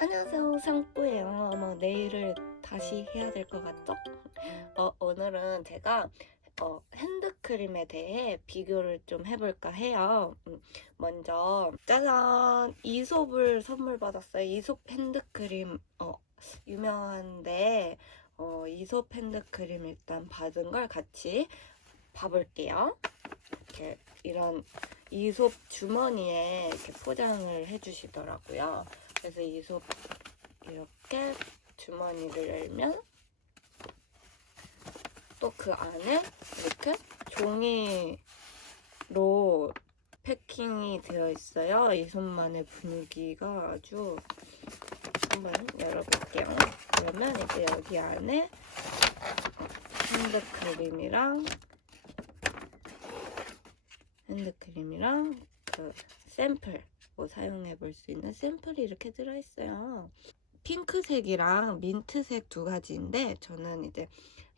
안녕하세요. 상뿌예요. 아마 내일을 다시 해야 될 것 같죠? 어, 오늘은 제가 어, 핸드크림에 대해 비교를 좀 해볼까 해요. 음, 먼저 짜잔! 이솝을 선물 받았어요. 이솝 핸드크림. 어, 유명한데 어, 이솝 핸드크림 일단 받은 걸 같이 봐볼게요. 이렇게 이런 이솝 주머니에 이렇게 포장을 해주시더라고요 그래서 이솝 이렇게 주머니를 열면 또 그 안에 이렇게 종이로 패킹이 되어 있어요. 이솝만의 분위기가 아주 한번 열어볼게요. 그러면 이제 여기 안에 핸드크림이랑 핸드크림이랑 그 샘플 뭐 사용해 볼 수 있는 샘플이 이렇게 들어있어요. 핑크색이랑 민트색 두 가지인데 저는 이제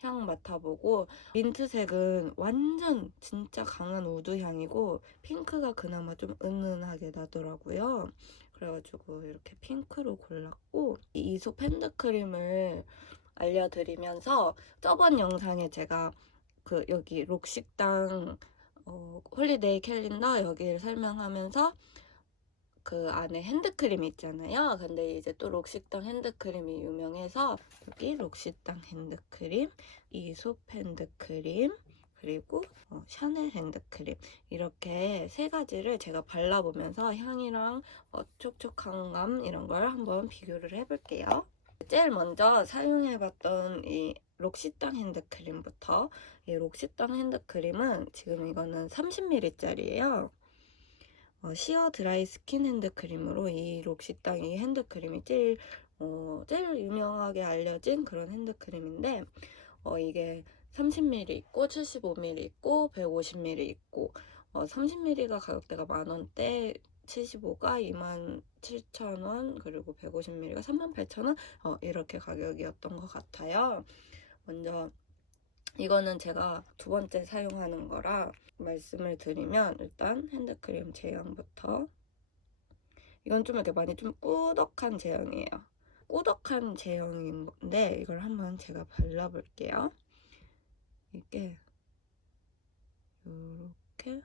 향 맡아보고 민트색은 완전 진짜 강한 우드 향이고 핑크가 그나마 좀 은은하게 나더라고요. 그래가지고 이렇게 핑크로 골랐고 이 이솝 핸드크림을 알려드리면서 저번 영상에 제가 그 여기 록식당 어, 홀리데이 캘린더 여기를 설명하면서 그 안에 핸드크림이 있잖아요. 근데 이제 또 록식당 핸드크림이 유명해서 여기 록식당 핸드크림, 이솝 핸드크림, 그리고 어, 샤넬 핸드크림 이렇게 세 가지를 제가 발라보면서 향이랑 어, 촉촉한 감 이런 걸 한번 비교를 해볼게요. 제일 먼저 사용해봤던 이 록시땅 핸드크림부터 이 록시땅 핸드크림은 지금 이거는 30ml짜리예요. 어, 시어 드라이 스킨 핸드크림으로 이 록시땅 이 핸드크림이 제일 어, 제일 유명하게 알려진 그런 핸드크림인데 어, 이게 30ml 있고 75ml 있고 150ml 있고 어, 30ml가 가격대가 만원대 75가 27,000원 그리고 150ml가 38,000원 어, 이렇게 가격이었던 것 같아요. 먼저 이거는 제가 두 번째 사용하는 거라 말씀을 드리면 일단 핸드크림 제형부터 이건 좀 이렇게 많이 좀 꾸덕한 제형이에요. 꾸덕한 제형인 건데 이걸 한번 제가 발라볼게요. 이게 이렇게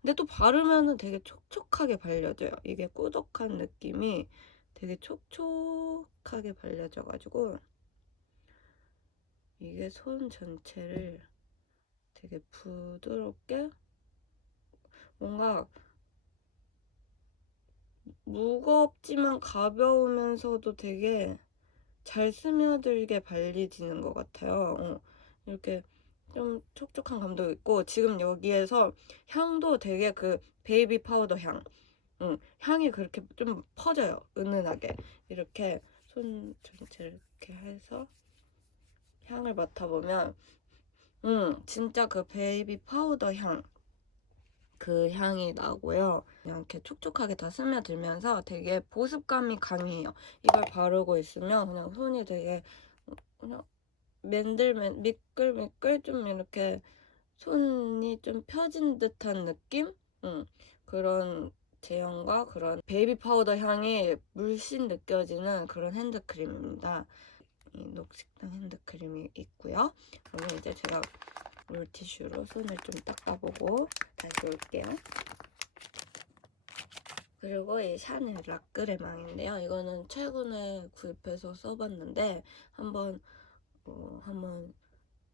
근데 또 바르면은 되게 촉촉하게 발려져요. 이게 꾸덕한 느낌이 되게 촉촉하게 발려져가지고 이게 손 전체를 되게 부드럽게 뭔가 무겁지만 가벼우면서도 되게 잘 스며들게 발리지는 것 같아요. 어, 이렇게 좀 촉촉한 감도 있고 지금 여기에서 향도 되게 그 베이비 파우더 향 응, 향이 그렇게 좀 퍼져요 은은하게 이렇게 손 전체를 이렇게 해서 향을 맡아보면 음 진짜 그 베이비 파우더 향 그 향이 나고요. 그냥 이렇게 촉촉하게 다 스며들면서 되게 보습감이 강해요. 이걸 바르고 있으면 그냥 손이 되게 그냥 맨들맨 미끌미끌 좀 이렇게 손이 좀 펴진 듯한 느낌? 응. 그런 제형과 그런 베이비 파우더 향이 물씬 느껴지는 그런 핸드크림입니다. 이 녹식당 핸드크림이 있고요. 그러면 이제 제가 물티슈로 손을 좀 닦아보고 다시 올게요. 그리고 이 샤넬 라크레망인데요. 이거는 최근에 구입해서 써봤는데 한번 어, 한번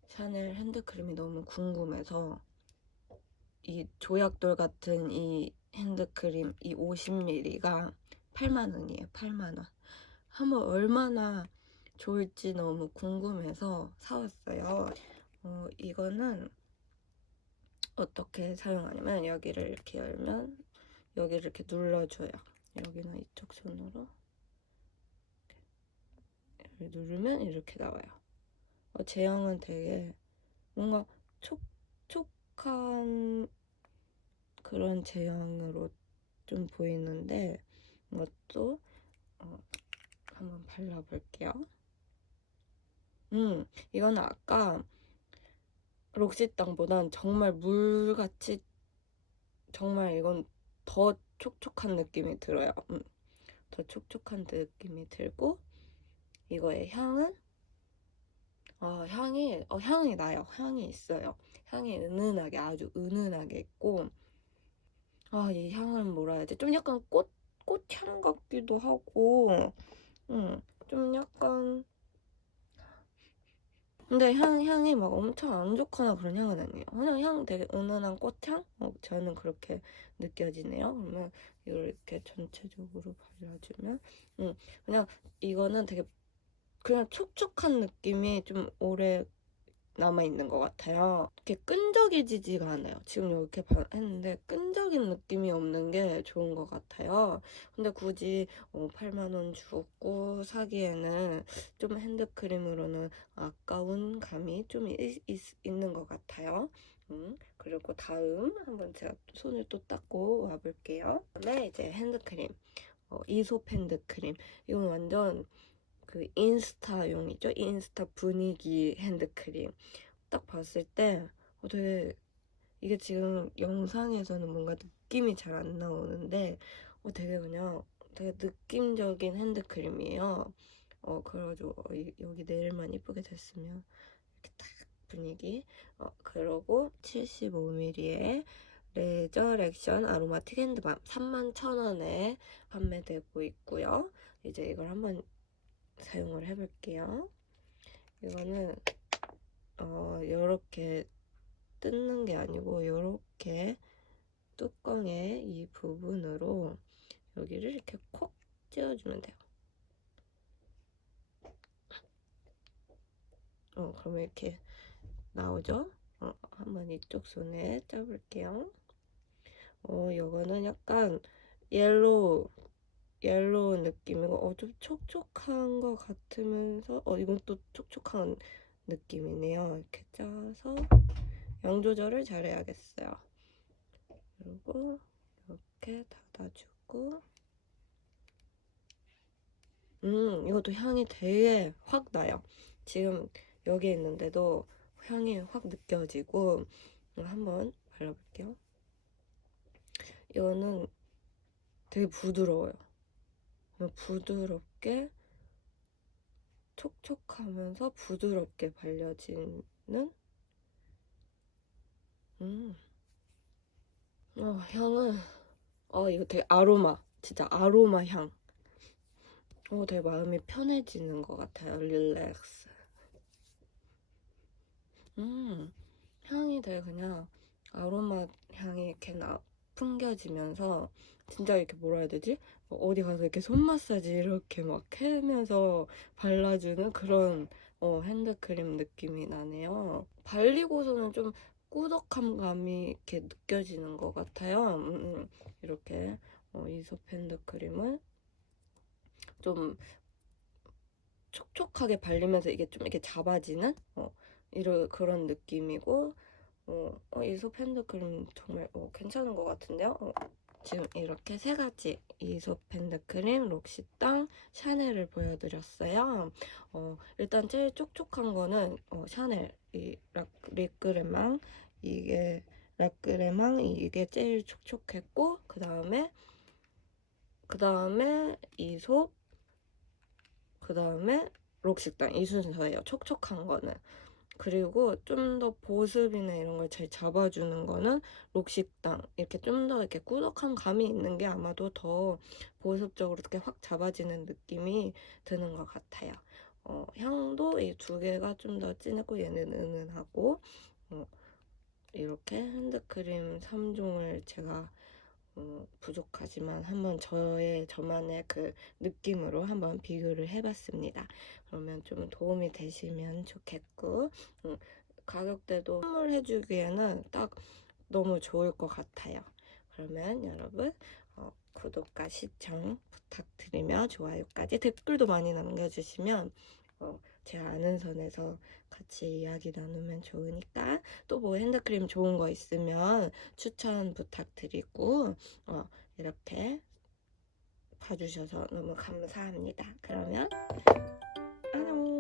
샤넬 핸드크림이 너무 궁금해서 이 조약돌 같은 이 핸드크림 이 50ml가 8만 원이에요. 8만 원. 한번 얼마나 좋을지 너무 궁금해서 사왔어요. 어, 이거는 어떻게 사용하냐면 여기를 이렇게 열면 여기를 이렇게 눌러줘요. 여기는 이쪽 손으로 이렇게 누르면 이렇게 나와요. 어, 제형은 되게 뭔가 촉촉한 그런 제형으로 좀 보이는데 이것도 어, 한번 발라볼게요. 음, 이거는 아까 록시땅보단 정말 물같이 정말 이건 더 촉촉한 느낌이 들어요. 음, 더 촉촉한 느낌이 들고 이거의 향은 아 향이 어 향이 나요. 향이 있어요. 향이 은은하게 아주 은은하게 있고 아 이 향은 뭐라 해야 지좀 약간 꽃 꽃향 같기도 하고 음, 좀 약간 근데 향, 향이 막 엄청 안 좋거나 그런 향은 아니에요. 그냥 향 되게 은은한 꽃향? 어, 저는 그렇게 느껴지네요. 그러면 이렇게 전체적으로 발라주면 음, 그냥 이거는 되게 그냥 촉촉한 느낌이 좀 오래 남아있는 것 같아요. 이렇게 끈적이지가 않아요. 지금 이렇게 바- 했는데 끈적인 느낌이 없는 게 좋은 것 같아요. 근데 굳이 어, 8만원 주고 사기에는 좀 핸드크림으로는 아까운 감이 좀 있, 있는 것 같아요. 음, 그리고 다음 한번 제가 손을 또 닦고 와볼게요. 그다음에 이제 핸드크림. 어, 이솝 핸드크림. 이건 완전 그 인스타용이죠. 인스타 분위기 핸드크림. 딱 봤을 때 어, 되게 이게 지금 영상에서는 뭔가 느낌이 잘 안 나오는데 어, 되게 그냥 되게 느낌적인 핸드크림이에요. 어 그래가지고 어, 이- 여기 내일만 이쁘게 됐으면 이렇게 딱 분위기. 어 그러고 75ml의 레저 액션 아로마틱 핸드밤 31,000원에 판매되고 있고요. 이제 이걸 한번 사용을 해볼게요. 이거는 어 이렇게 뜯는 게 아니고 이렇게 뚜껑의 이 부분으로 여기를 이렇게 콕 찌어주면 돼요. 어 그러면 이렇게 나오죠? 어, 한번 이쪽 손에 짜볼게요. 어 이거는 약간 옐로우 옐로우 느낌이고 어 좀 촉촉한 것 같으면서 어 이건 또 촉촉한 느낌이네요. 이렇게 짜서 양 조절을 잘 해야겠어요. 그리고 이렇게 닫아주고 음 이것도 향이 되게 확 나요. 지금 여기 있는데도 향이 확 느껴지고 한번 발라볼게요. 이거는 되게 부드러워요. 부드럽게 촉촉하면서 부드럽게 발려지는 음. 어, 향은 어 이거 되게 아로마 진짜 아로마 향. 어 되게 마음이 편해지는 것 같아요. 릴렉스. 음 향이 되게 그냥 아로마 향이 이렇게 나 풍겨지면서 진짜 이렇게 뭐라 해야 되지? 뭐 어디 가서 이렇게 손 마사지 이렇게 막 해면서 발라주는 그런 어, 핸드크림 느낌이 나네요. 발리고서는 좀 꾸덕한 감이 이렇게 느껴지는 것 같아요. 음, 음. 이렇게 어, 이솝 핸드크림을 좀 촉촉하게 발리면서 이게 좀 이렇게 잡아지는 어, 이런 그런 느낌이고 어, 어, 이솝 핸드크림 정말 어, 괜찮은 것 같은데요. 어, 지금 이렇게 세 가지 이솝 핸드크림, 록시땅, 샤넬을 보여드렸어요. 어, 일단 제일 촉촉한 거는 어, 샤넬. 이 락, 리크레망. 이게 라크레망. 이게 제일 촉촉했고 그 다음에 그 다음에 이솝 그 다음에 록식당 이 순서예요. 촉촉한 거는 그리고 좀 더 보습이나 이런 걸 잘 잡아주는 거는 록식당 이렇게 좀 더 이렇게 꾸덕한 감이 있는 게 아마도 더 보습적으로 이렇게 확 잡아지는 느낌이 드는 것 같아요. 어, 향도 이 두 개가 좀 더 진했고 얘는 은은하고 어, 이렇게 핸드크림 3종을 제가 어, 부족하지만 한번 저의 저만의 그 느낌으로 한번 비교를 해봤습니다. 그러면 좀 도움이 되시면 좋겠고 음, 가격대도 선물해주기에는 딱 너무 좋을 것 같아요. 그러면 여러분 어, 구독과 시청 부탁드리며 좋아요까지 댓글도 많이 남겨주시면 어, 제 아는 선에서 같이 이야기 나누면 좋으니까 또 뭐 핸드크림 좋은 거 있으면 추천 부탁드리고 어, 이렇게 봐주셔서 너무 감사합니다. 그러면 안녕.